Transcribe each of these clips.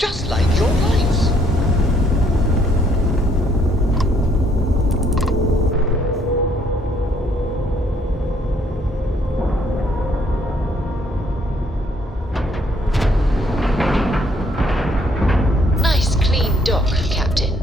Just like your lives. Nice clean dock, Captain.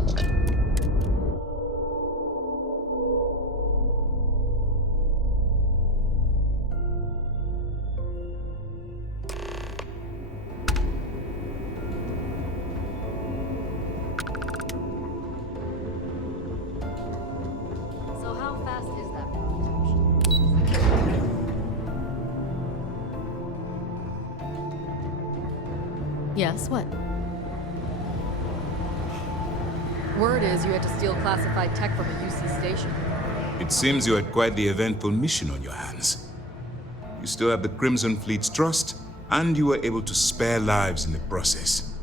So how fast is that? Yes, what? Word is you had to steal classified tech from a UC station. It seems you had quite the eventful mission on your hands. You still have the Crimson Fleet's trust, and you were able to spare lives in the process.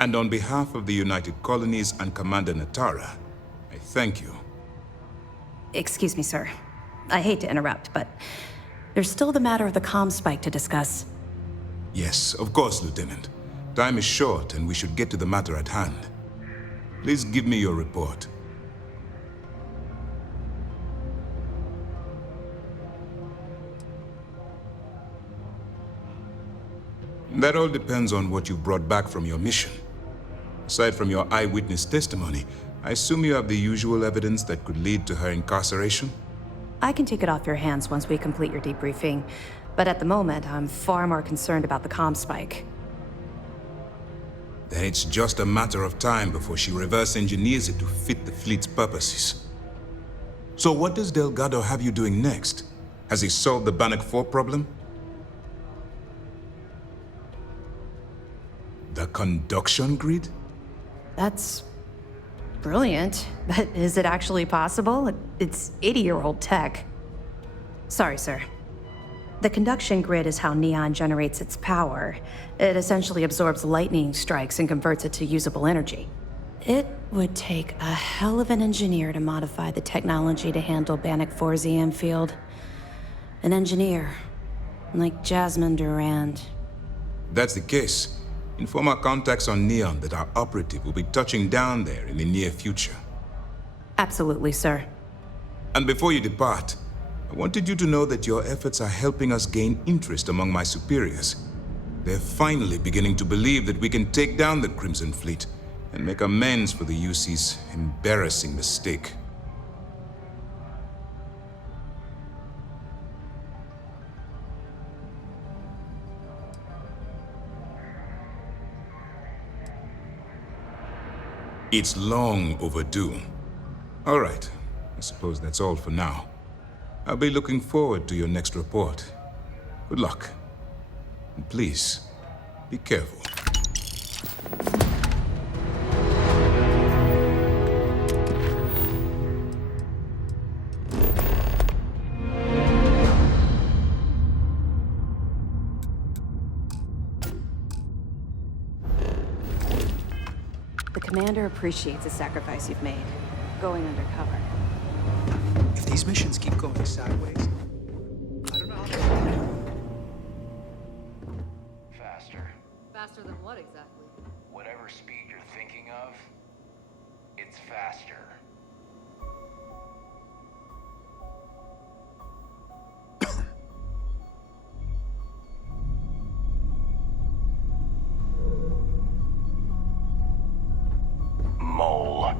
And on behalf of the United Colonies and Commander Natara, I thank you. Excuse me, sir. I hate to interrupt, but there's still the matter of the comm spike to discuss. Yes, of course, Lieutenant. Time is short, and we should get to the matter at hand. Please give me your report. That all depends on what you brought back from your mission. Aside from your eyewitness testimony, I assume you have the usual evidence that could lead to her incarceration? I can take it off your hands once we complete your debriefing, but at the moment, I'm far more concerned about the comm spike. Then it's just a matter of time before she reverse engineers it to fit the fleet's purposes. So what does Delgado have you doing next? Has he solved the Bannock 4 problem? The conduction grid? That's brilliant, but is it actually possible? It's 80-year-old tech. Sorry, sir. The conduction grid is how Neon generates its power. It essentially absorbs lightning strikes and converts it to usable energy. It would take a hell of an engineer to modify the technology to handle Bannock 4's EM field. An engineer, like Jasmine Durand. That's the case. Inform our contacts on Neon that our operative will be touching down there in the near future. Absolutely, sir. And before you depart, I wanted you to know that your efforts are helping us gain interest among my superiors. They're finally beginning to believe that we can take down the Crimson Fleet and make amends for the UC's embarrassing mistake. It's long overdue. All right, I suppose that's all for now. I'll be looking forward to your next report. Good luck. And please, be careful. The commander appreciates the sacrifice you've made, going undercover. If these missions keep going sideways, I don't know how Faster. Faster than what exactly? Whatever speed you're thinking of, it's faster. Mole.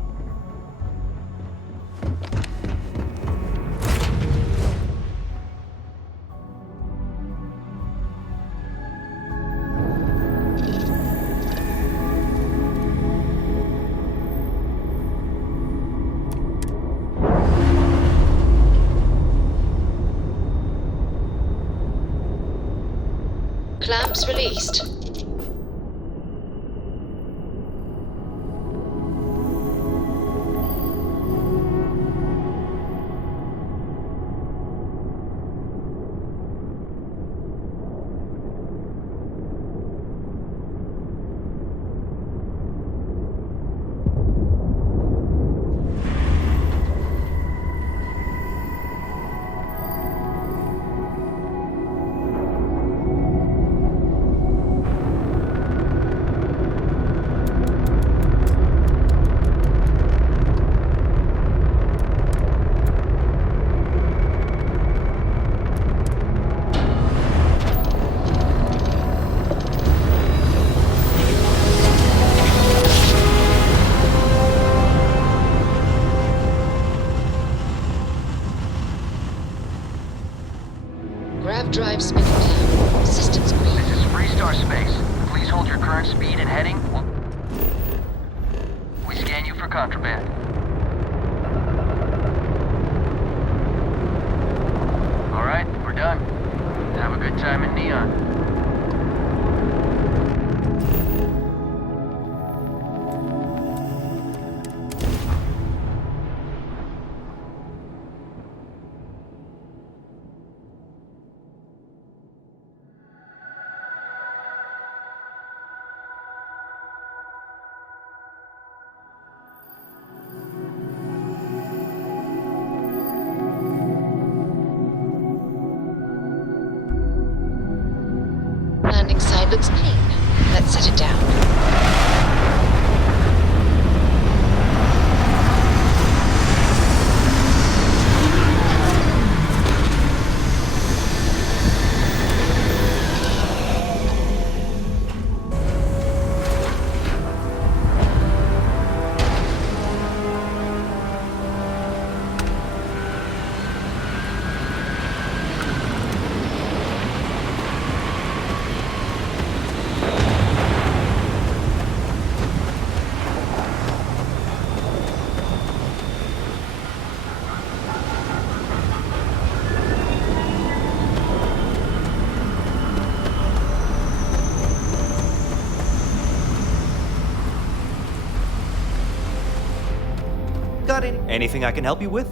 Clamps released. Drive spinning down. Systems green. This is Freestar Space. Please hold your current speed and heading. We scan you for contraband. All right, we're done. Have a good time in Neon. Landing side looks clean. Let's set it down. Got anything I can help you with?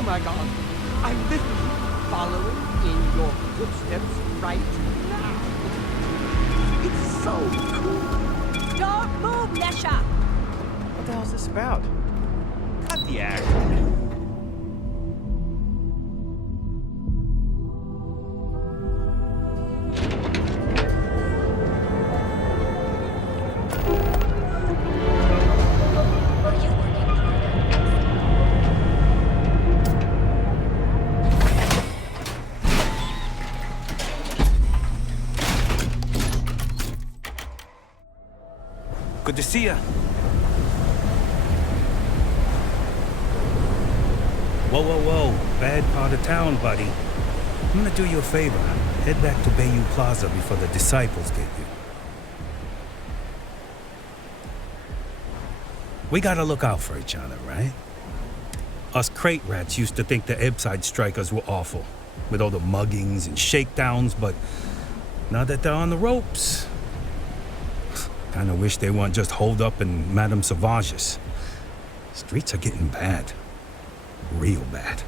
Oh my god, I'm literally following in your footsteps right now. It's so cool. Don't move, Nesha! What the hell's this about? Cut the act. Good to see ya. Whoa, whoa, whoa. Bad part of town, buddy. I'm gonna do you a favor. Head back to Bayou Plaza before the disciples get you. We gotta look out for each other, right? Us crate rats used to think the Ebside strikers were awful, with all the muggings and shakedowns, but now that they're on the ropes, kinda wish they weren't just holed up in Madame Sauvage's. Streets are getting bad. Real bad.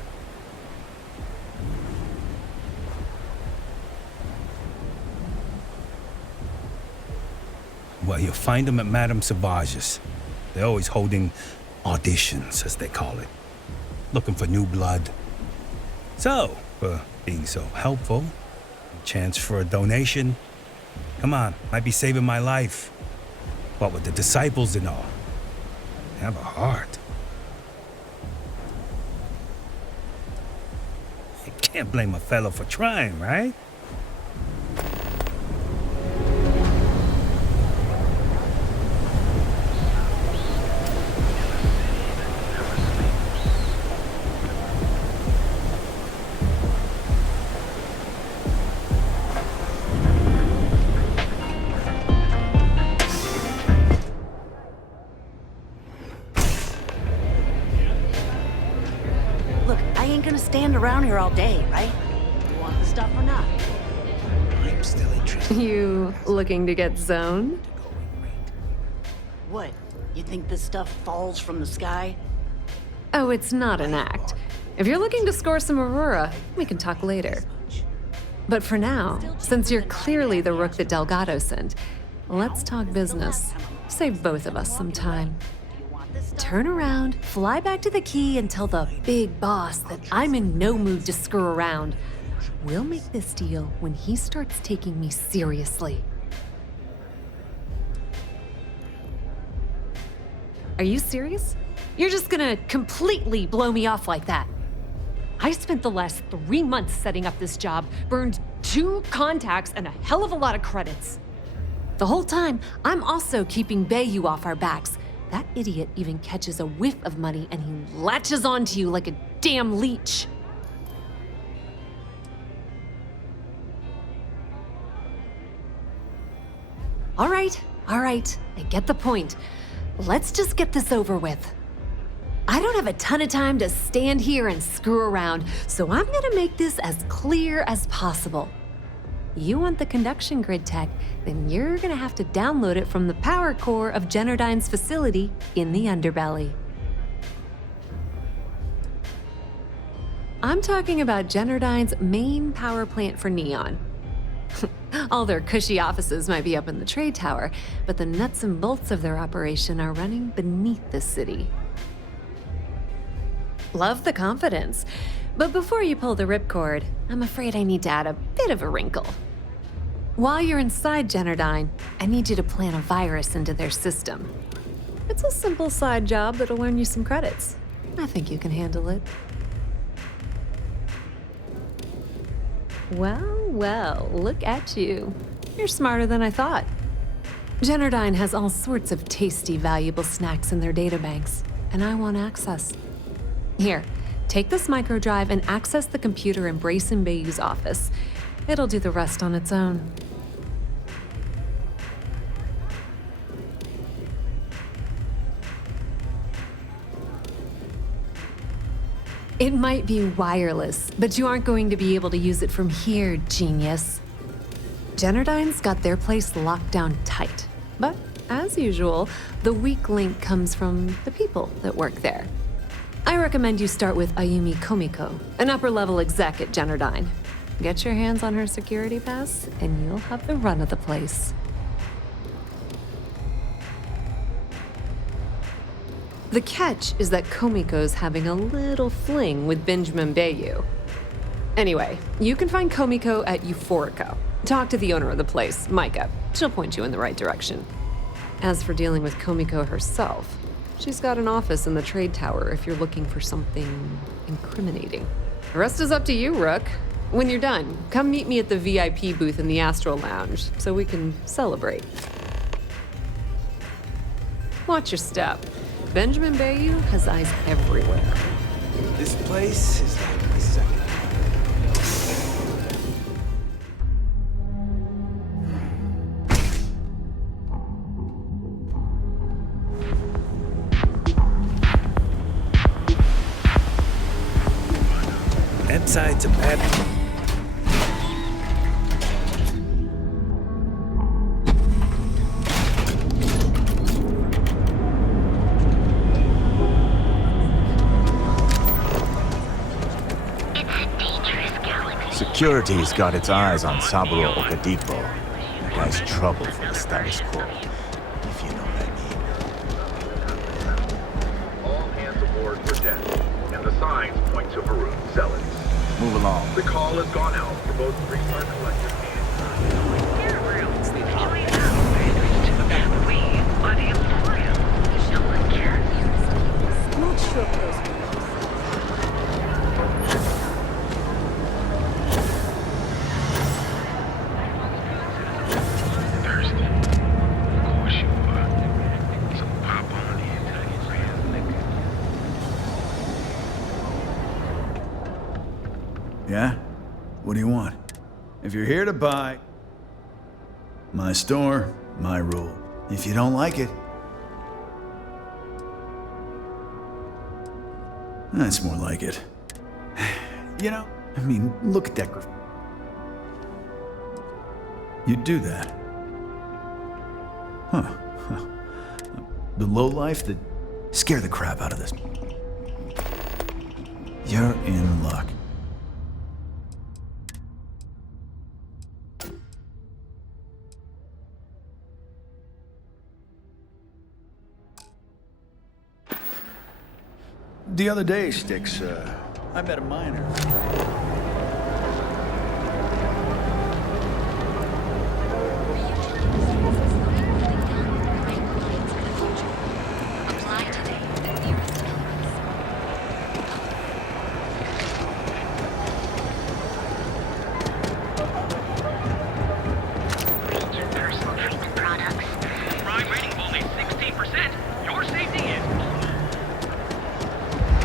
Well, you'll find them at Madame Sauvage's. They're always holding auditions, as they call it. Looking for new blood. So, for being so helpful, a chance for a donation. Come on, might be saving my life. What with the disciples and all. Have a heart. You can't blame a fellow for trying, right? Stand around here all day, right? You want the stuff or not? I'm still interested. You looking to get zoned? What? You think this stuff falls from the sky? Oh, it's not an act. If you're looking to score some Aurora, we can talk later. But for now, since you're clearly the rook that Delgado sent, let's talk business. Save both of us some time. Turn around, fly back to the key, and tell the big boss that I'm in no mood to screw around. We'll make this deal when he starts taking me seriously. Are you serious? You're just gonna completely blow me off like that? I spent the last 3 months setting up this job, burned 2 contacts and a hell of a lot of credits. The whole time, I'm also keeping Bayou off our backs. That idiot even catches a whiff of money and he latches onto you like a damn leech. All right, I get the point. Let's just get this over with. I don't have a ton of time to stand here and screw around, so I'm gonna make this as clear as possible. You want the conduction grid tech, then you're gonna have to download it from the power core of Generdyne's facility in the underbelly. I'm talking about Generdyne's main power plant for Neon. All their cushy offices might be up in the trade tower, but the nuts and bolts of their operation are running beneath the city. Love the confidence. But before you pull the ripcord, I'm afraid I need to add a bit of a wrinkle. While you're inside Generdyne, I need you to plant a virus into their system. It's a simple side job that'll earn you some credits. I think you can handle it. Well, look at you. You're smarter than I thought. Generdyne has all sorts of tasty, valuable snacks in their databanks, and I want access. Here, take this microdrive and access the computer in Brayson Bayou's office. It'll do the rest on its own. It might be wireless, but you aren't going to be able to use it from here, genius. Generdyne's got their place locked down tight. But, as usual, the weak link comes from the people that work there. I recommend you start with Ayumi Komiko, an upper-level exec at Generdyne. Get your hands on her security pass, and you'll have the run of the place. The catch is that Komiko's having a little fling with Benjamin Bayou. Anyway, you can find Komiko at Euphorica. Talk to the owner of the place, Micah. She'll point you in the right direction. As for dealing with Komiko herself, she's got an office in the trade tower if you're looking for something incriminating. The rest is up to you, Rook. When you're done, come meet me at the VIP booth in the Astral Lounge so we can celebrate. Watch your step. Benjamin Bayou has eyes everywhere. This place is like my second. That side's a bad. Security's got its eyes on Saburo Okadipo. That guy's trouble for the status quo, if you know what I mean. All hands aboard for death, and the signs point to Varun Zealots. Move along. The call has gone out for both three-star collectors and... Not sure of those. Yeah? What do you want? If you're here to buy... My store, my rule. If you don't like it... That's more like it. You know, I mean, look at that You'd do that. Huh. The lowlife that scare the crap out of this. You're in luck. The other day, Styx, I met a miner.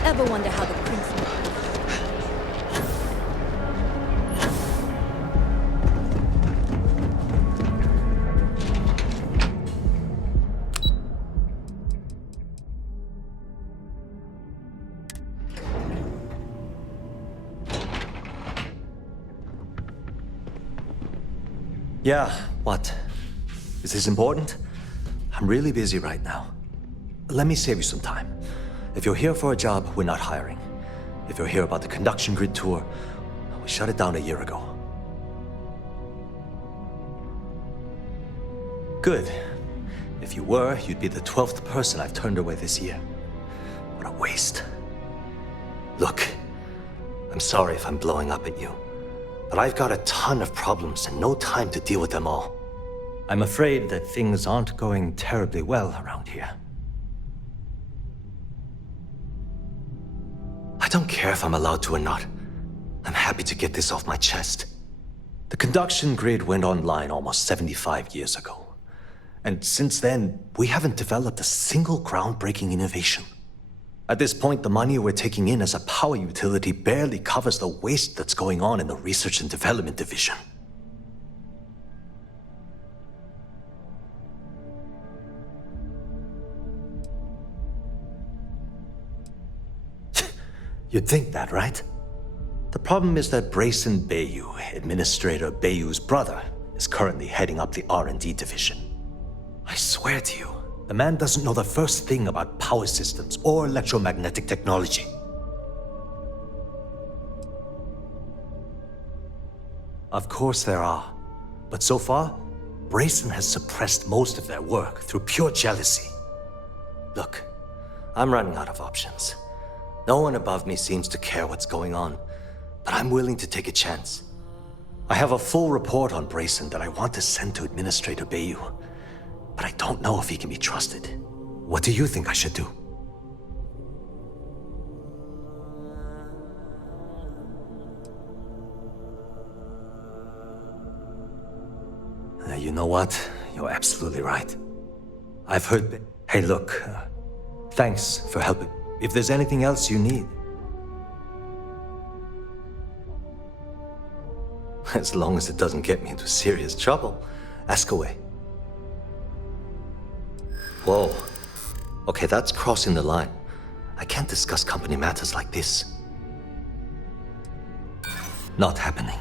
Ever wonder how the prince... Yeah, what? Is this important? I'm really busy right now. Let me save you some time. If you're here for a job, we're not hiring. If you're here about the conduction grid tour, we shut it down a year ago. Good. If you were, you'd be the 12th person I've turned away this year. What a waste. Look, I'm sorry if I'm blowing up at you, but I've got a ton of problems and no time to deal with them all. I'm afraid that things aren't going terribly well around here. I don't care if I'm allowed to or not. I'm happy to get this off my chest. The conduction grid went online almost 75 years ago. And since then, we haven't developed a single groundbreaking innovation. At this point, the money we're taking in as a power utility barely covers the waste that's going on in the research and development division. You'd think that, right? The problem is that Brayson Bayou, Administrator Bayou's brother, is currently heading up the R&D division. I swear to you, The man doesn't know the first thing about power systems or electromagnetic technology. Of course there are. But so far, Brayson has suppressed most of their work through pure jealousy. Look, I'm running out of options. No one above me seems to care what's going on, but I'm willing to take a chance. I have a full report on Brayson that I want to send to Administrator Bayou, but I don't know if he can be trusted. What do you think I should do? You know what? You're absolutely right. I've heard... Hey, look. Thanks for helping. If there's anything else you need... As long as it doesn't get me into serious trouble, ask away. Whoa. Okay, that's crossing the line. I can't discuss company matters like this. Not happening.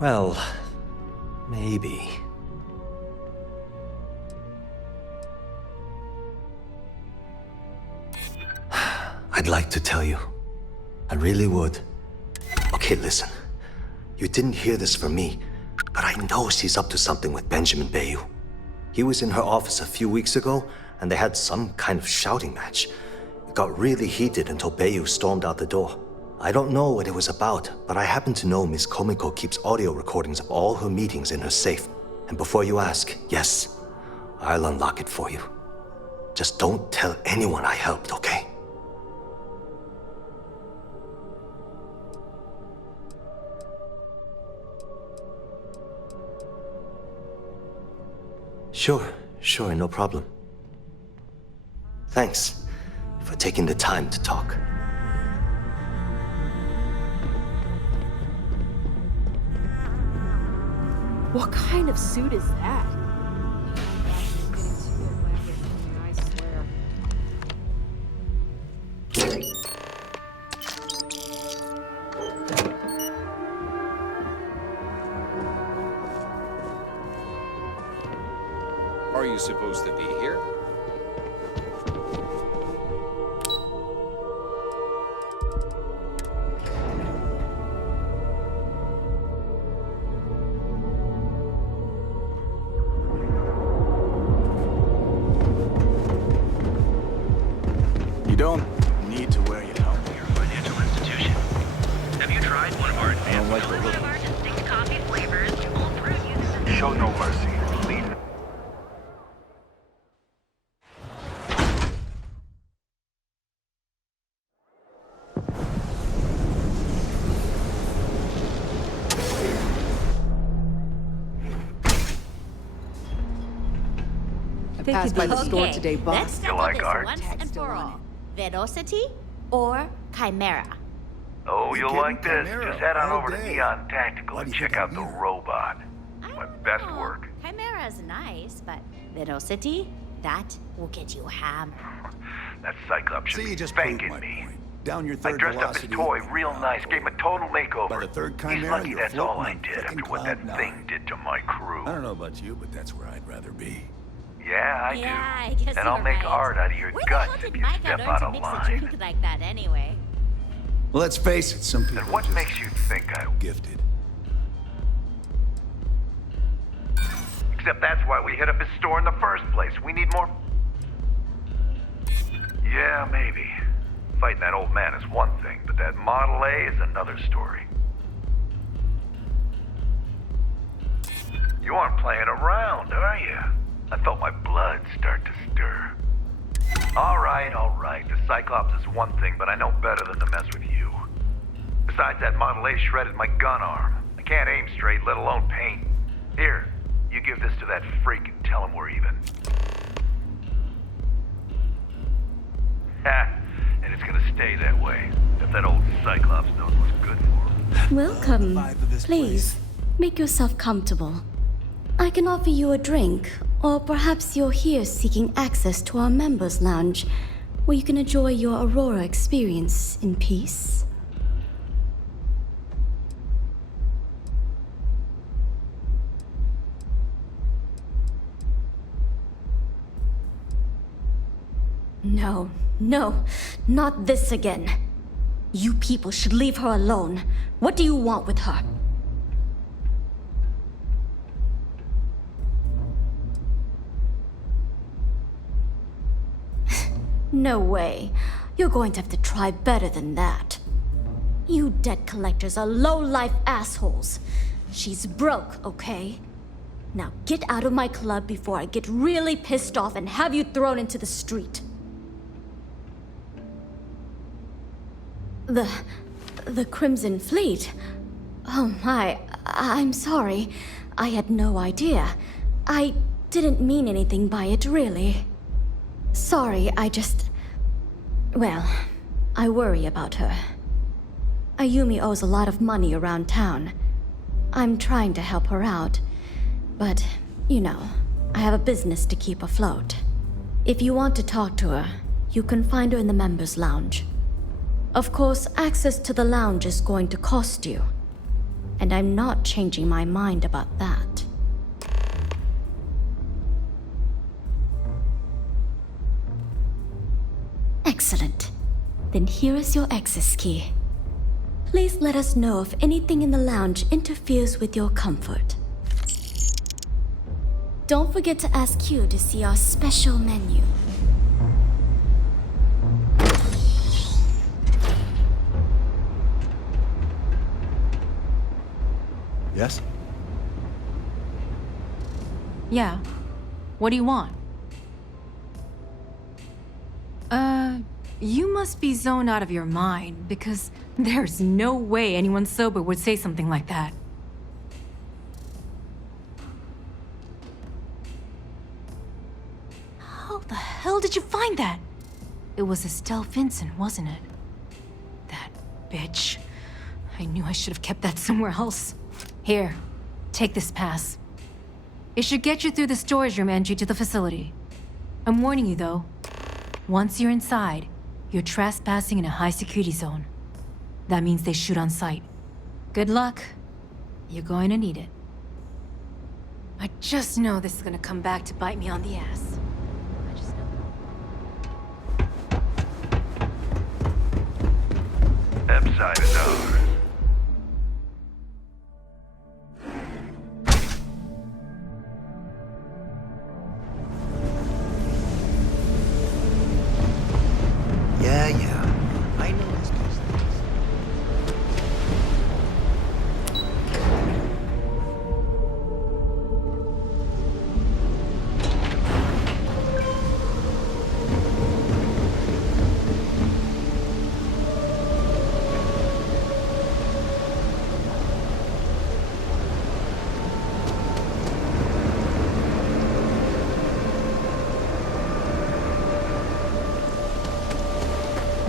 Well, maybe. I'd like to tell you. I really would. Okay, listen. You didn't hear this from me, but I know she's up to something with Benjamin Bayou. He was in her office a few weeks ago, and they had some kind of shouting match. It got really heated until Bayou stormed out the door. I don't know what it was about, but I happen to know Miss Komiko keeps audio recordings of all her meetings in her safe. And before you ask, yes, I'll unlock it for you. Just don't tell anyone I helped, okay? Sure, no problem. Thanks for taking the time to talk. What kind of suit is that? Are you supposed to be here? You don't need to wear your helmet. Your financial institution. Have you tried one of our advanced... I don't like the look. Of our distinct coffee flavors to all fruit uses. Show no mercy. Leave. I passed by the store today, boss. Let's settle like this art? once and for all. Velocity or Chimera? Oh, you'll like this. Chimera Just head on all over to day. Neon Tactical Why and do you check think out I'm the here? robot. I My don't best know. work. Chimera's nice, but Velocity, that will get you hammered. That Cyclops should See, you be just proved thanking my me. point. Down your I third dressed up velocity. his toy real nice, gave him a total makeover. By the third He's Chimera, lucky you're that's all floating I on did frickin' after what that cloud thing nine. did to my crew. I don't know about you, but that's where I'd rather be. Yeah, I Yeah, do. I guess And I'll you're make right. art out of your Where the hell guts did if you Micah step learn out to of mix a line. drink like that anyway? Well, let's face it, some people And what are just makes you think I'm gifted. Except that's why we hit up his store in the first place. We need more... Yeah, maybe. Fighting that old man is one thing, but that Model A is another story. You aren't playing around, are you? I felt my blood start to stir. All right. The Cyclops is one thing, but I know better than to mess with you. Besides, that Model A shredded my gun arm. I can't aim straight, let alone paint. Here, you give this to that freak and tell him we're even. Ha! And it's gonna stay that way, if that old Cyclops knows what's good for him. Welcome. Please, make yourself comfortable. I can offer you a drink, or perhaps you're here seeking access to our members' lounge, where you can enjoy your Aurora experience in peace. No, not this again. You people should leave her alone. What do you want with her? No way. You're going to have to try better than that. You debt collectors are low-life assholes. She's broke, okay? Now get out of my club before I get really pissed off and have you thrown into the street. The Crimson Fleet? Oh my, I'm sorry. I had no idea. I didn't mean anything by it, really. Sorry, well, I worry about her. Ayumi owes a lot of money around town. I'm trying to help her out, but, you know, I have a business to keep afloat. If you want to talk to her, you can find her in the members' lounge. Of course, access to the lounge is going to cost you, and I'm not changing my mind about that. Excellent. Then here is your access key. Please let us know if anything in the lounge interferes with your comfort. Don't forget to ask Q to see our special menu. Yes? Yeah. What do you want? You must be zoned out of your mind, because there's no way anyone sober would say something like that. How the hell did you find that? It was Estelle Vincent, wasn't it? That bitch. I knew I should have kept that somewhere else. Here, take this pass. It should get you through the storage room entry to the facility. I'm warning you, though. Once you're inside, you're trespassing in a high-security zone. That means they shoot on sight. Good luck. You're going to need it. I just know this is gonna come back to bite me on the ass. I just know. Epside is ours. Yeah. I know this place.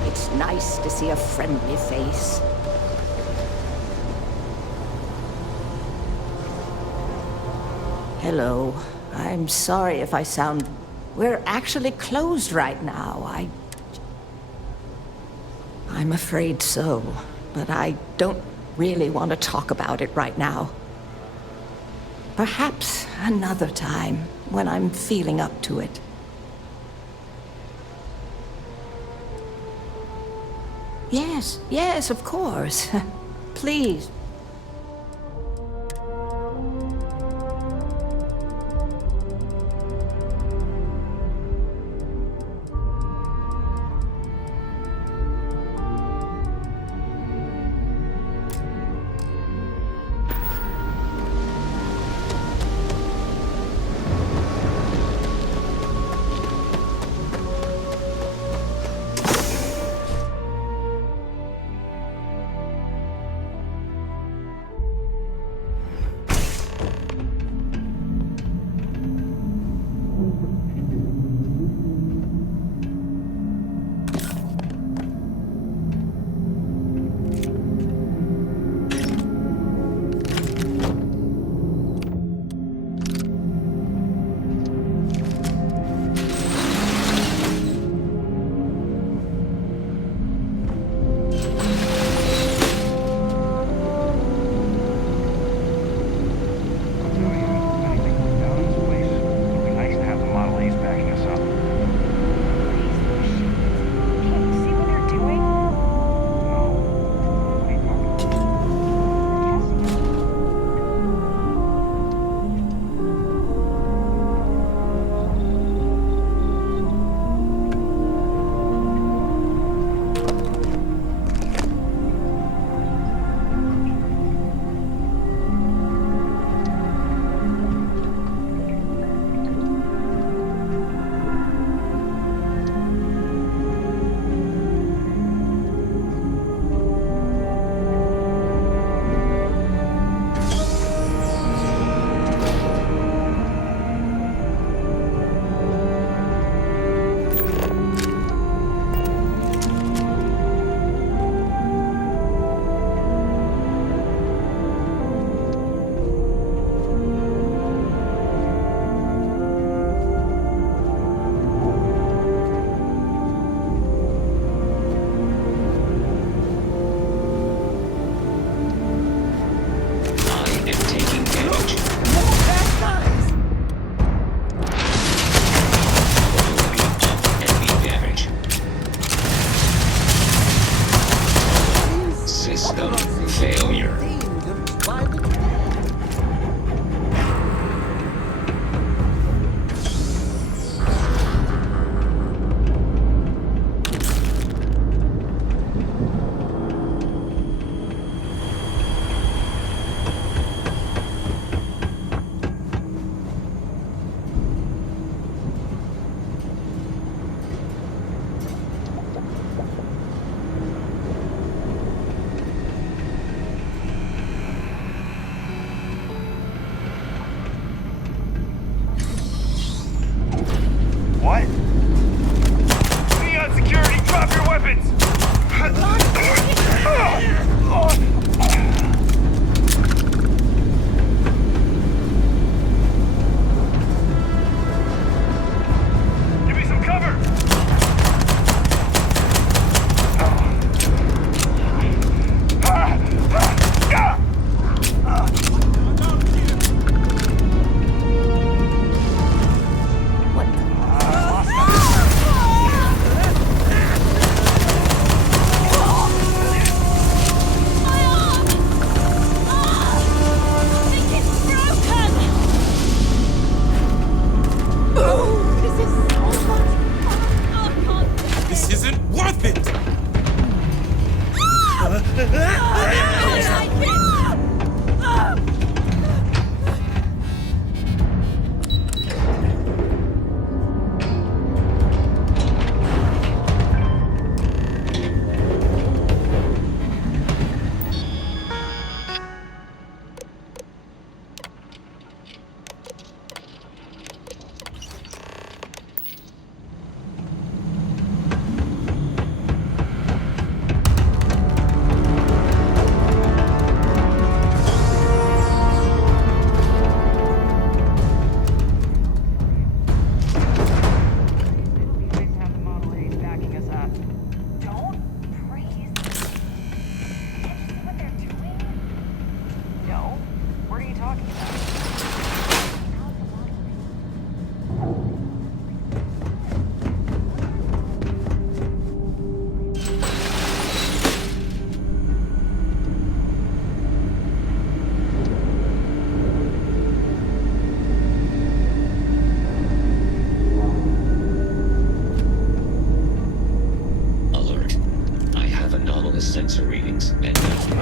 It's nice to see a friendly face. Hello. I'm sorry if I sound... We're actually closed right now. I'm afraid so, but I don't really want to talk about it right now. Perhaps another time, when I'm feeling up to it. Yes, of course. Please.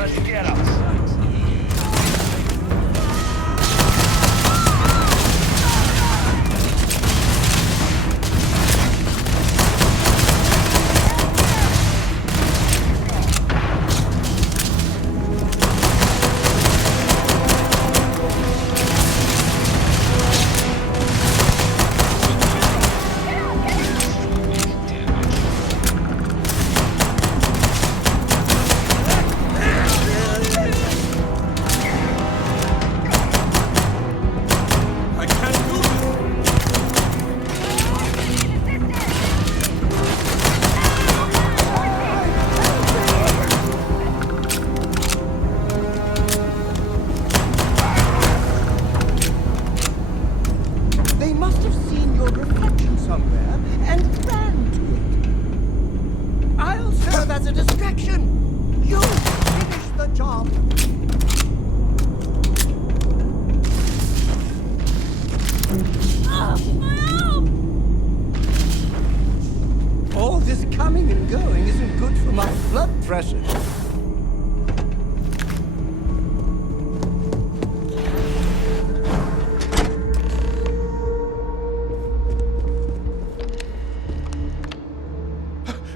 Let's get him.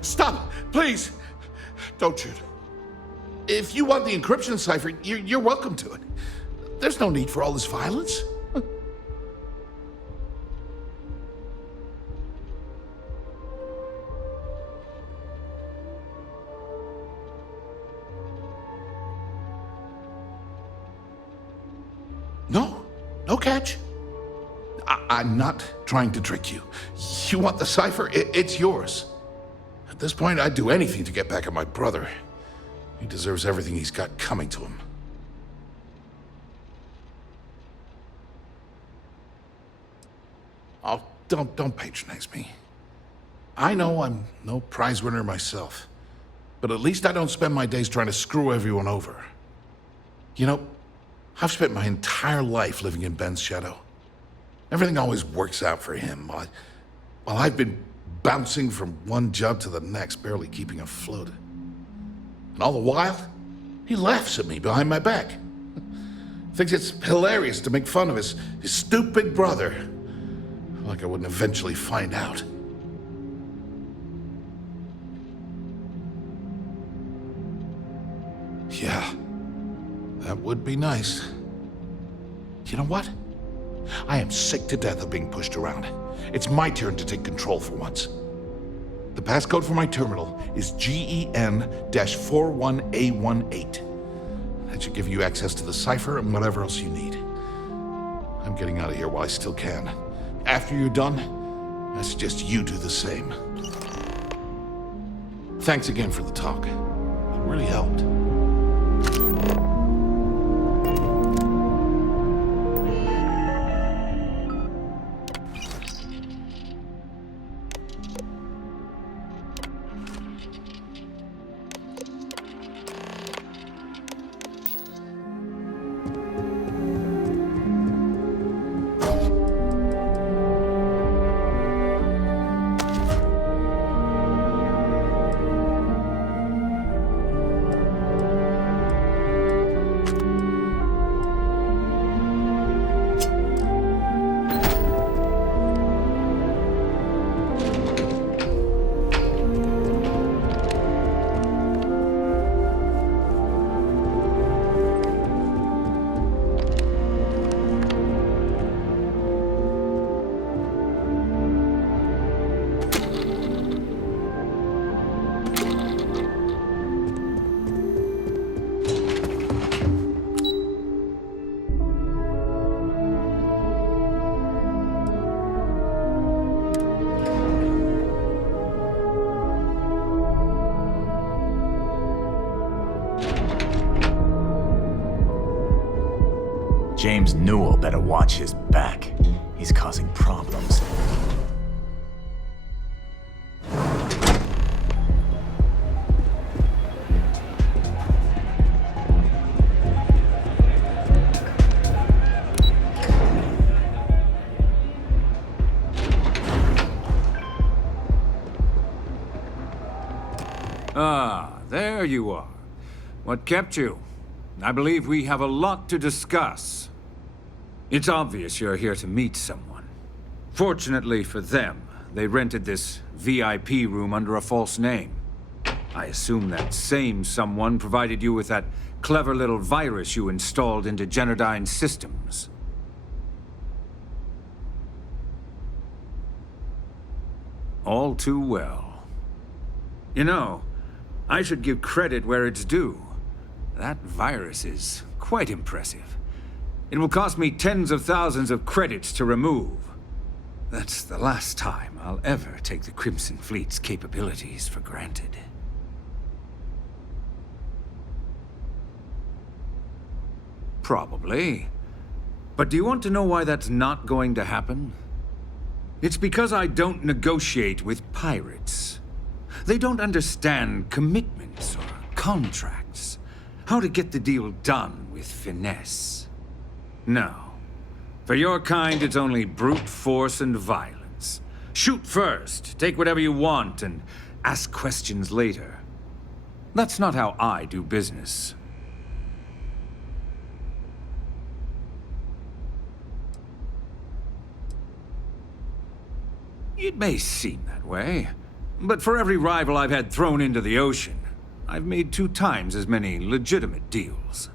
Stop! Please! Don't shoot. If you want the encryption cipher, you're welcome to it. There's no need for all this violence. No catch. I'm not trying to trick you. You want the cipher? It's yours. At this point, I'd do anything to get back at my brother. He deserves everything he's got coming to him. Oh, don't patronize me. I know I'm no prize winner myself, but at least I don't spend my days trying to screw everyone over. You know, I've spent my entire life living in Ben's shadow. Everything always works out for him, while I've been bouncing from one job to the next, barely keeping afloat. And all the while, he laughs at me behind my back. Thinks it's hilarious to make fun of his stupid brother. Like I wouldn't eventually find out. Yeah, that would be nice. You know what? I am sick to death of being pushed around. It's my turn to take control for once. The passcode for my terminal is GEN-41A18. That should give you access to the cipher and whatever else you need. I'm getting out of here while I still can. After you're done, I suggest you do the same. Thanks again for the talk. It really helped. James Newell better watch his back. He's causing problems. Ah, there you are. What kept you? I believe we have a lot to discuss. It's obvious you're here to meet someone. Fortunately for them, they rented this VIP room under a false name. I assume that same someone provided you with that clever little virus you installed into Genodyne's systems. All too well. You know, I should give credit where it's due. That virus is quite impressive. It will cost me tens of thousands of credits to remove. That's the last time I'll ever take the Crimson Fleet's capabilities for granted. Probably. But do you want to know why that's not going to happen? It's because I don't negotiate with pirates. They don't understand commitments or contracts. How to get the deal done with finesse. No. For your kind, it's only brute force and violence. Shoot first, take whatever you want, and ask questions later. That's not how I do business. It may seem that way, but for every rival I've had thrown into the ocean, I've made 2 times as many legitimate deals.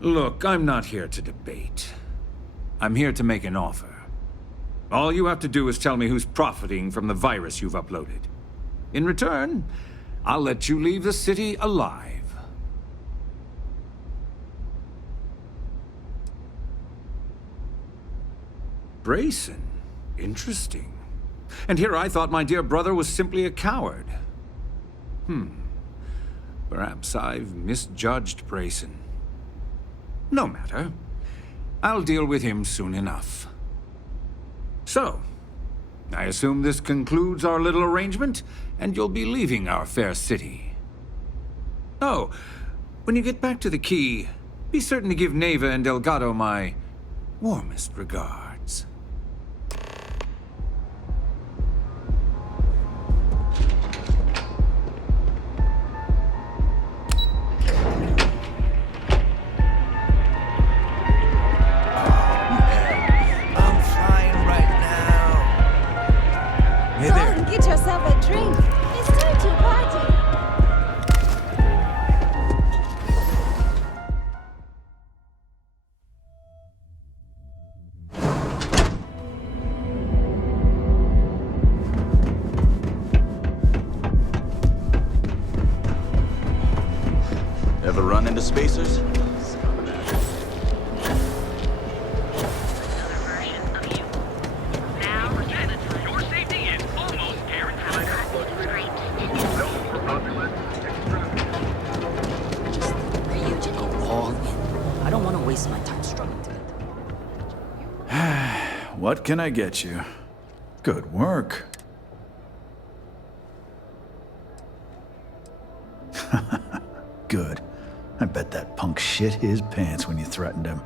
Look, I'm not here to debate. I'm here to make an offer. All you have to do is tell me who's profiting from the virus you've uploaded. In return, I'll let you leave the city alive. Brayson? Interesting. And here I thought my dear brother was simply a coward. Perhaps I've misjudged Brayson. No matter. I'll deal with him soon enough. So, I assume this concludes our little arrangement, and you'll be leaving our fair city. Oh, when you get back to the quay, be certain to give Neva and Delgado my warmest regards. Ever run into spacers? I don't want to waste my time struggling to get What can I get you? Good work. Good. I bet that punk shit his pants when you threatened him.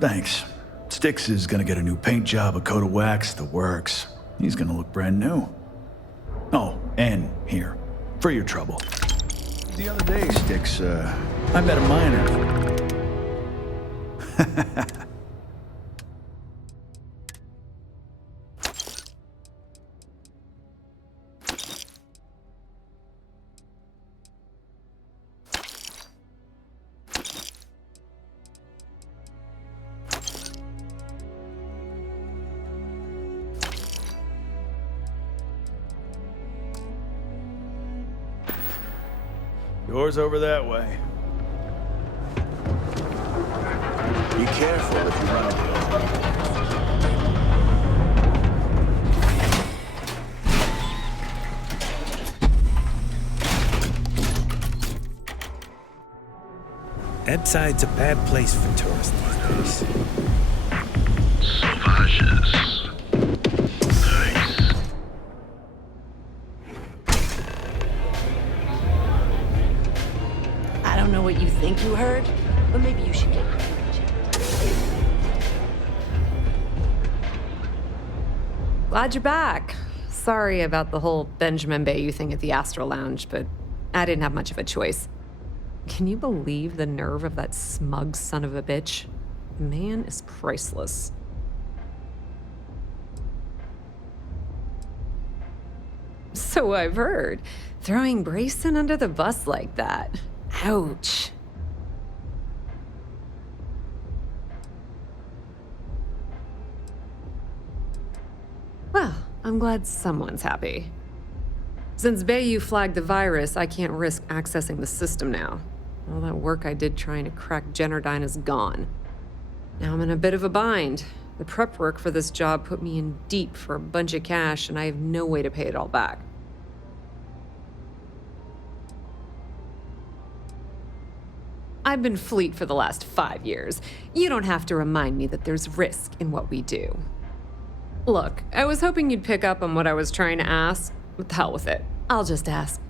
Thanks. Styx is gonna get a new paint job, a coat of wax, the works. He's gonna look brand new. Oh, and here, for your trouble. The other day, Styx, I met a miner. Door's over that way. Be careful if you run into Ebside's a bad place for tourists these days. Sauvages. Nice. I don't know what you think you heard, but maybe you should get ready. Glad you're back. Sorry about the whole Benjamin Bayou thing at the Astral Lounge, but I didn't have much of a choice. Can you believe the nerve of that smug son of a bitch? The man is priceless. So I've heard. Throwing Brayson under the bus like that. Ouch. Well, I'm glad someone's happy. Since Bayou flagged the virus, I can't risk accessing the system now. All that work I did trying to crack Generdyne is gone. Now I'm in a bit of a bind. The prep work for this job put me in deep for a bunch of cash, and I have no way to pay it all back. I've been fleet for the last 5 years. You don't have to remind me that there's risk in what we do. Look, I was hoping you'd pick up on what I was trying to ask. What the hell with it? I'll just ask.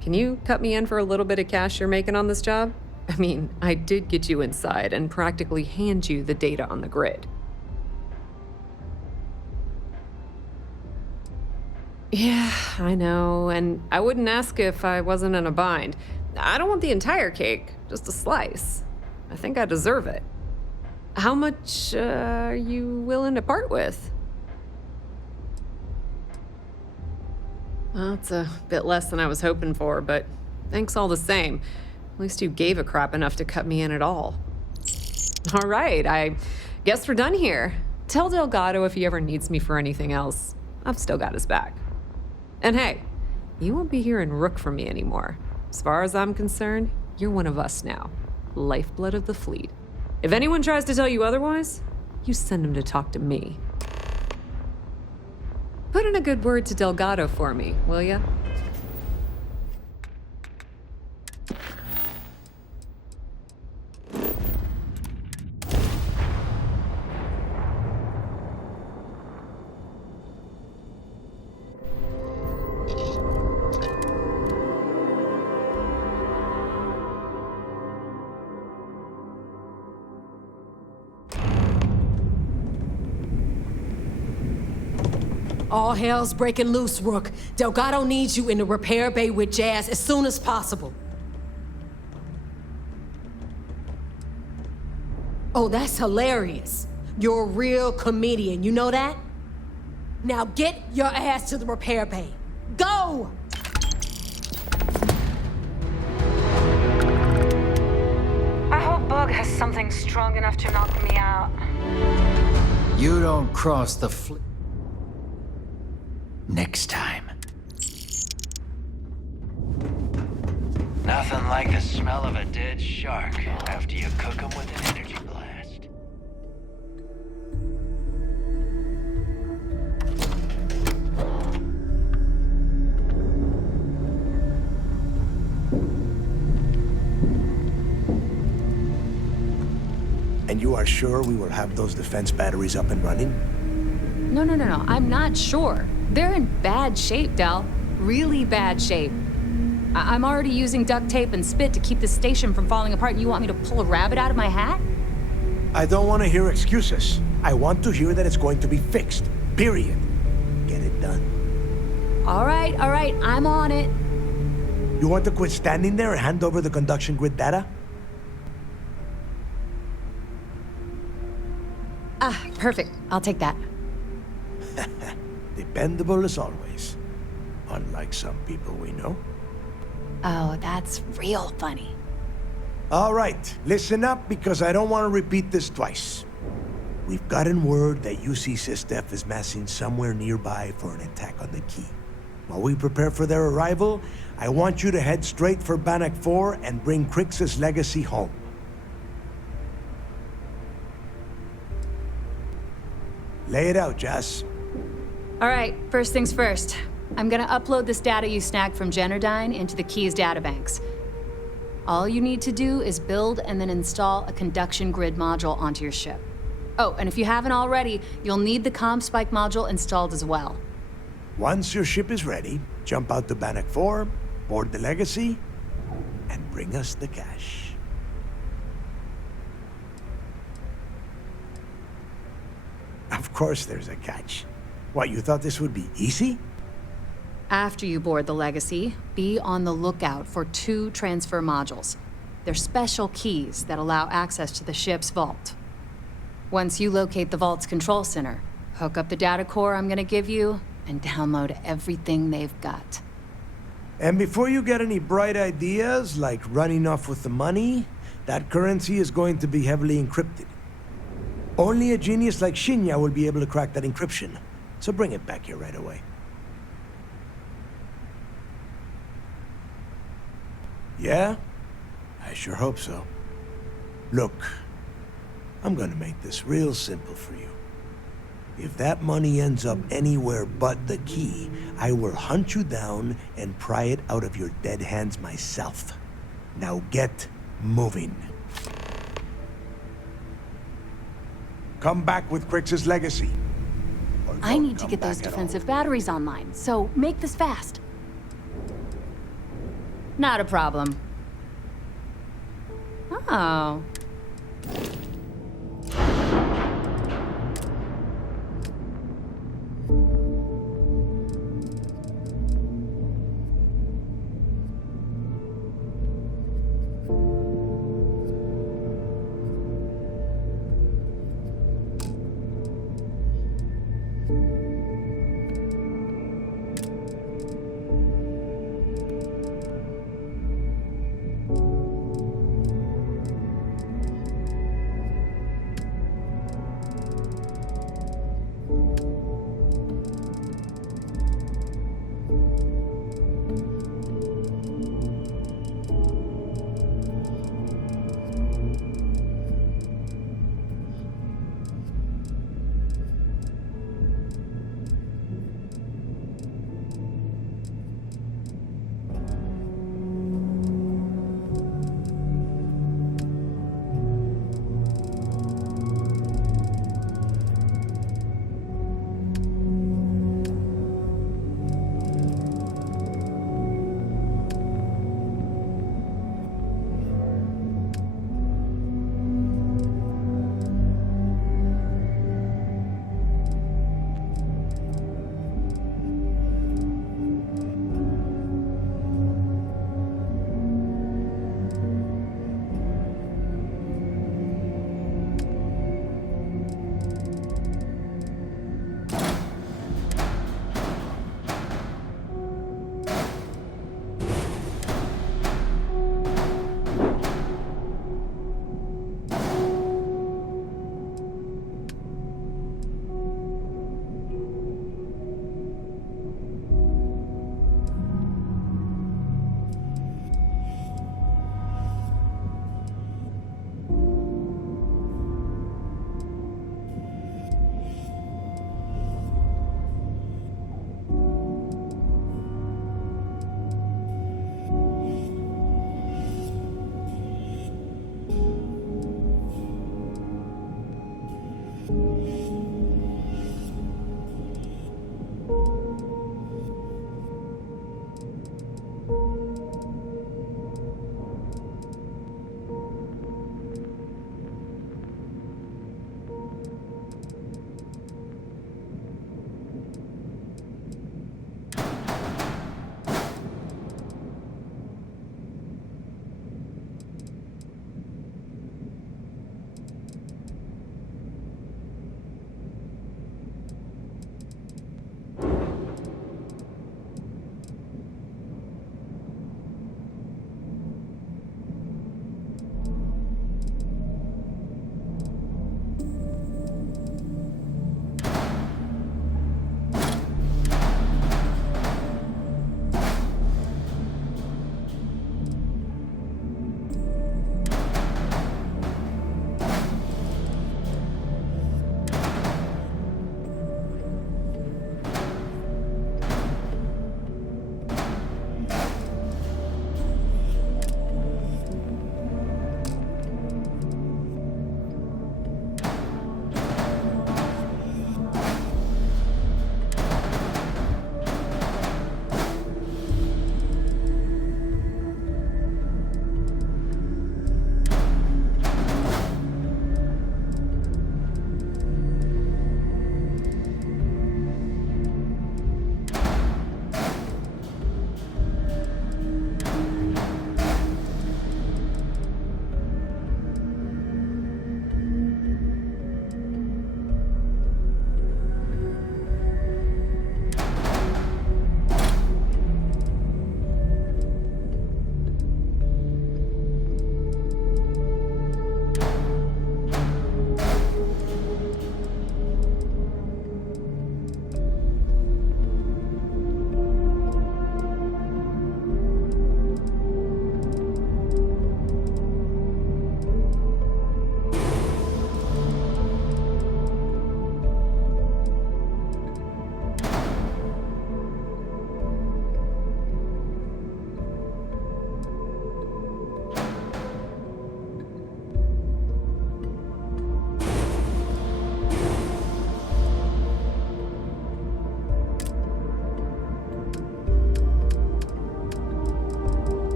Can you cut me in for a little bit of cash you're making on this job? I mean, I did get you inside and practically hand you the data on the grid. Yeah, I know, and I wouldn't ask if I wasn't in a bind. I don't want the entire cake, just a slice. I think I deserve it. How much are you willing to part with? Well, it's a bit less than I was hoping for, but thanks all the same. At least you gave a crap enough to cut me in at all. All right, I guess we're done here. Tell Delgado if he ever needs me for anything else. I've still got his back. And hey, you won't be hearing Rook from me anymore. As far as I'm concerned, you're one of us now. Lifeblood of the fleet. If anyone tries to tell you otherwise, you send them to talk to me. Put in a good word to Delgado for me, will ya? All hell's breaking loose, Rook. Delgado needs you in the repair bay with Jazz as soon as possible. Oh, that's hilarious. You're a real comedian, you know that? Now get your ass to the repair bay. Go! I hope Bug has something strong enough to knock me out. You don't cross the next time. Nothing like the smell of a dead shark after you cook them with an energy blast. And you are sure we will have those defense batteries up and running? No. I'm not sure. They're in bad shape, Del. Really bad shape. I'm already using duct tape and spit to keep the station from falling apart, and you want me to pull a rabbit out of my hat? I don't want to hear excuses. I want to hear that it's going to be fixed. Period. Get it done. All right. I'm on it. You want to quit standing there and hand over the conduction grid data? Perfect. I'll take that. Dependable as always. Unlike some people we know. Oh, that's real funny. All right, listen up because I don't want to repeat this twice. We've gotten word that UC Systef is massing somewhere nearby for an attack on the key. While we prepare for their arrival, I want you to head straight for Bannock 4 and bring Crix's legacy home. Lay it out, Jess. All right, first things first. I'm gonna upload this data you snagged from Generdyne into the Key's databanks. All you need to do is build and then install a conduction grid module onto your ship. Oh, and if you haven't already, you'll need the comm spike module installed as well. Once your ship is ready, jump out to Bannock 4, board the legacy, and bring us the cash. Of course there's a catch. What, you thought this would be easy? After you board the legacy, be on the lookout for 2 transfer modules. They're special keys that allow access to the ship's vault. Once you locate the vault's control center, hook up the data core I'm gonna give you, and download everything they've got. And before you get any bright ideas, like running off with the money, that currency is going to be heavily encrypted. Only a genius like Shinya will be able to crack that encryption, so bring it back here right away. Yeah? I sure hope so. Look, I'm gonna make this real simple for you. If that money ends up anywhere but the key, I will hunt you down and pry it out of your dead hands myself. Now get moving. Come back with Crix's legacy. I need to get those defensive batteries online, so make this fast. Not a problem. Oh.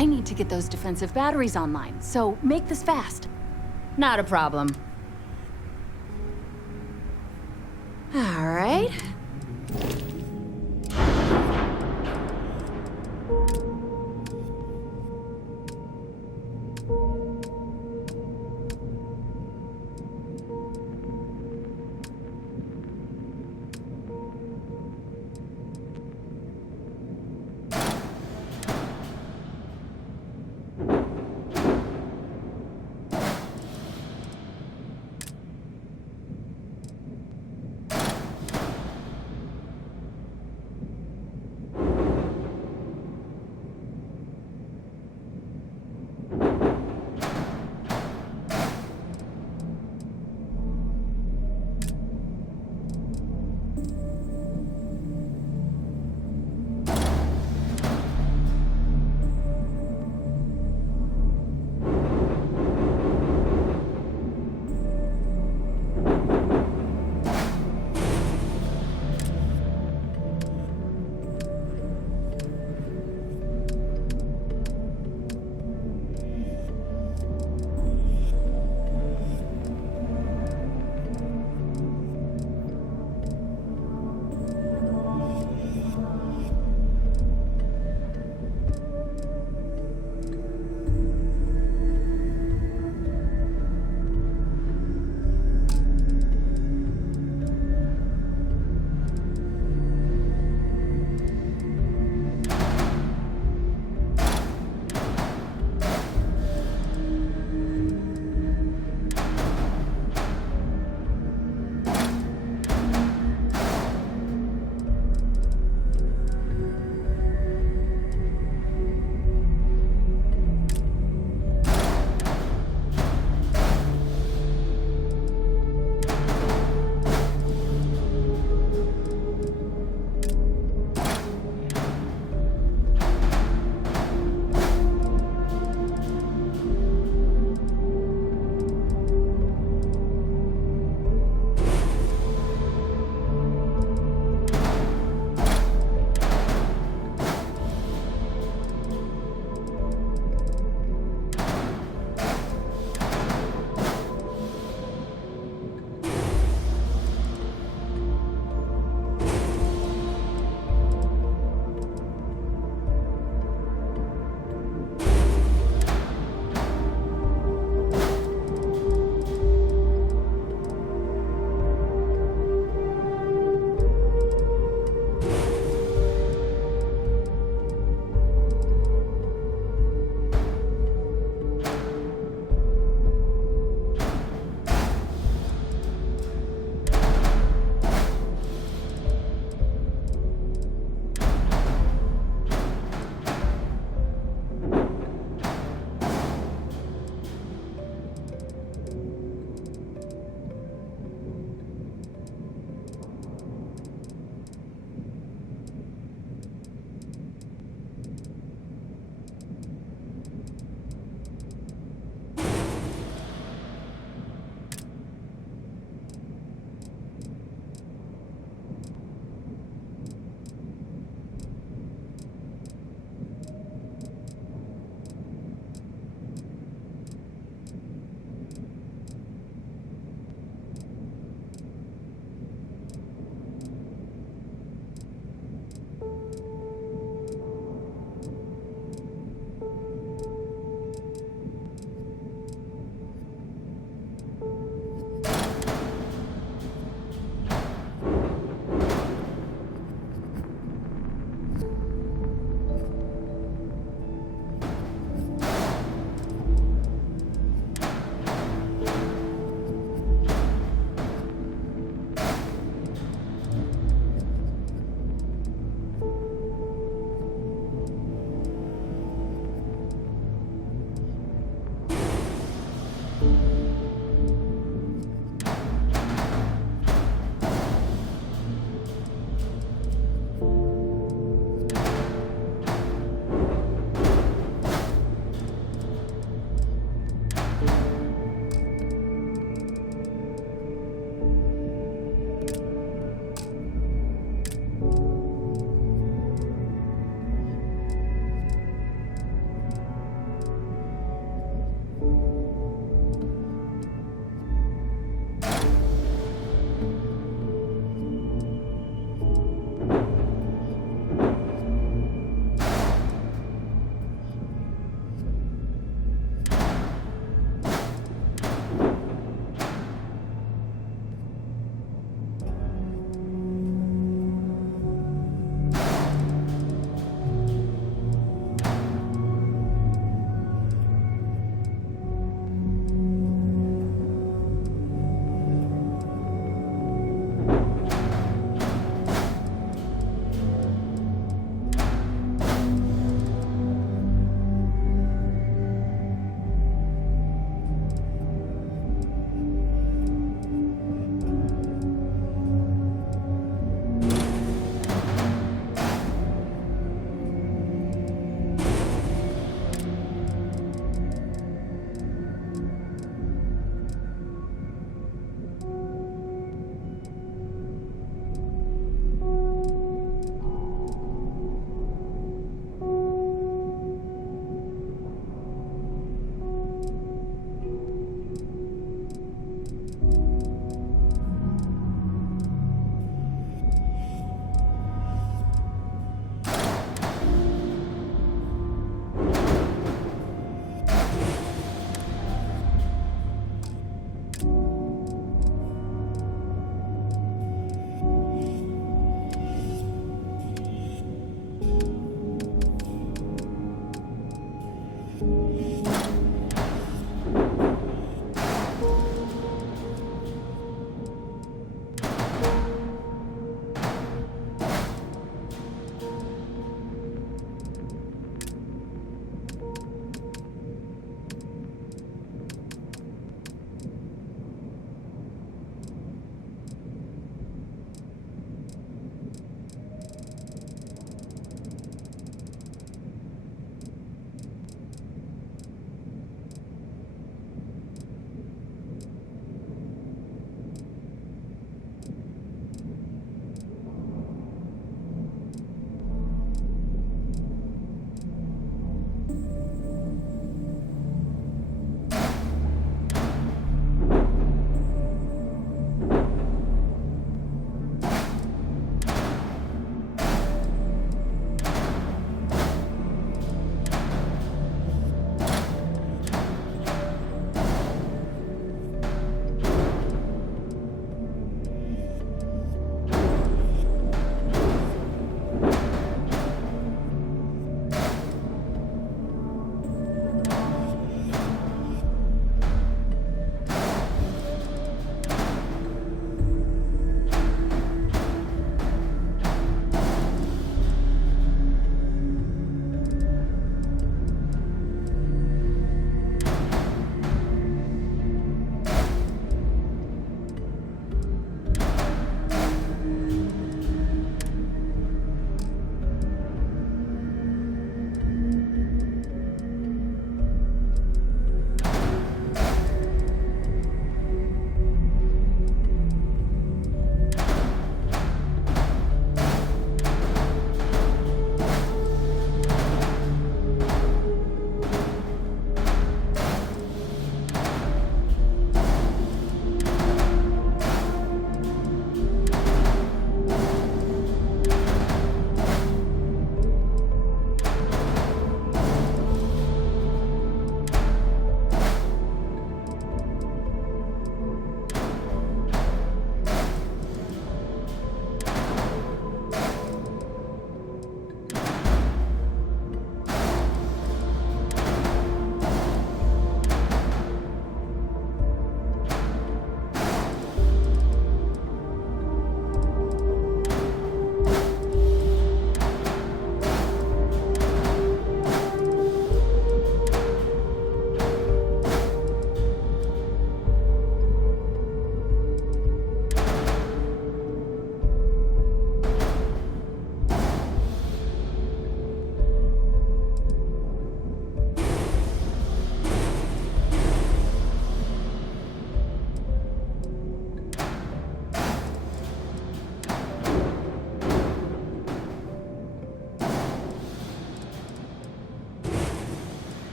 I need to get those defensive batteries online, so make this fast. Not a problem. All right.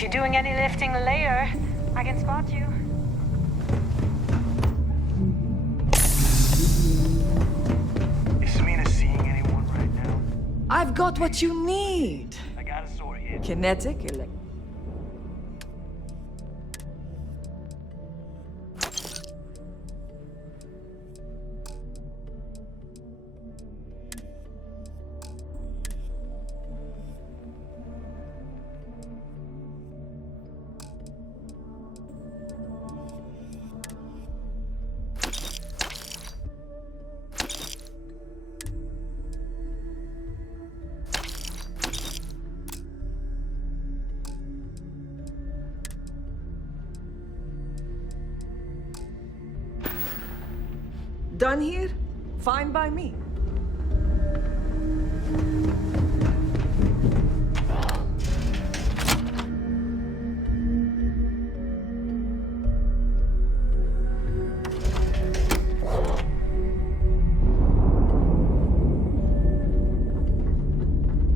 If you're doing any lifting later, I can spot you. Is Samina seeing anyone right now? I've got what you need. I got a sword here. Kinetic, Done here? Fine by me.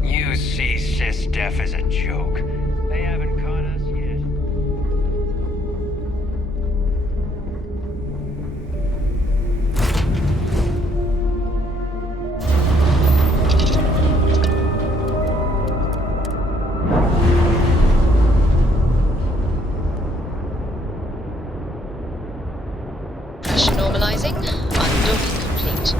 You see Sis Def as a joke. They haven't caught us yet. Normalizing. Undocking complete.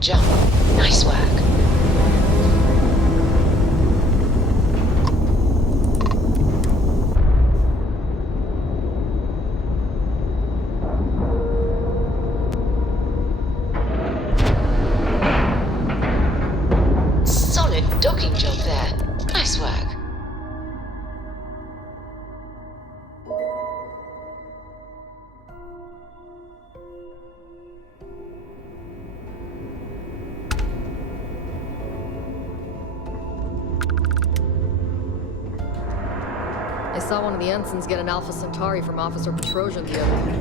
Jump. Nice work. Solid docking job there. Nice work. I saw one of the ensigns get an Alpha Centauri from Officer Petrosian the other day.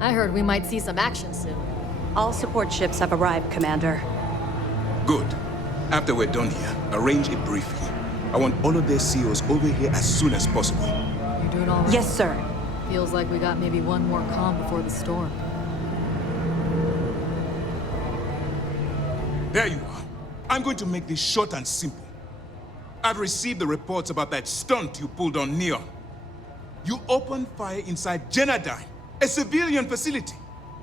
I heard we might see some action soon. All support ships have arrived, Commander. Good. After we're done here, arrange a briefing. I want all of their CEOs over here as soon as possible. You're doing all right? Yes, sir. Feels like we got maybe one more calm before the storm. There you are. I'm going to make this short and simple. I've received the reports about that stunt you pulled on Neon. You opened fire inside Genadine, a civilian facility.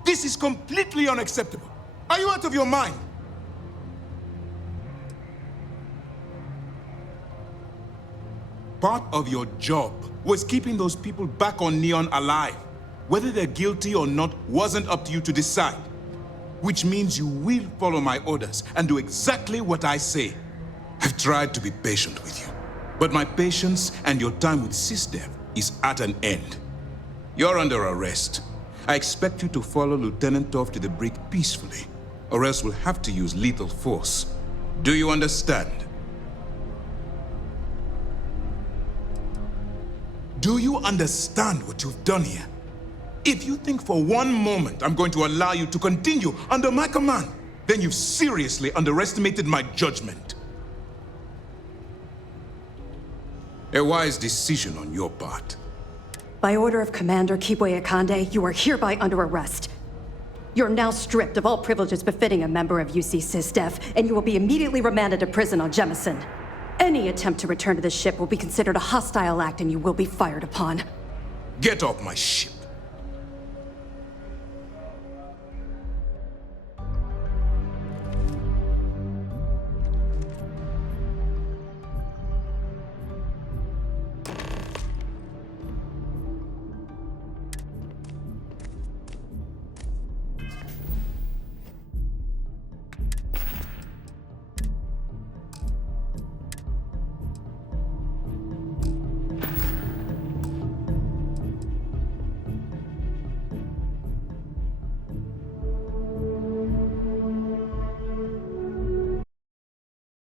This is completely unacceptable. Are you out of your mind? Part of your job was keeping those people back on Neon alive. Whether they're guilty or not wasn't up to you to decide. Which means you will follow my orders and do exactly what I say. I've tried to be patient with you, but my patience and your time with SysDev is at an end. You're under arrest. I expect you to follow Lieutenant Toff to the brig peacefully, or else we'll have to use lethal force. Do you understand? Do you understand what you've done here? If you think for one moment I'm going to allow you to continue under my command, then you've seriously underestimated my judgment. A wise decision on your part. By order of Commander Kibwe Akande, you are hereby under arrest. You're now stripped of all privileges befitting a member of UC SysDef, and you will be immediately remanded to prison on Jemison. Any attempt to return to the ship will be considered a hostile act and you will be fired upon. Get off my ship.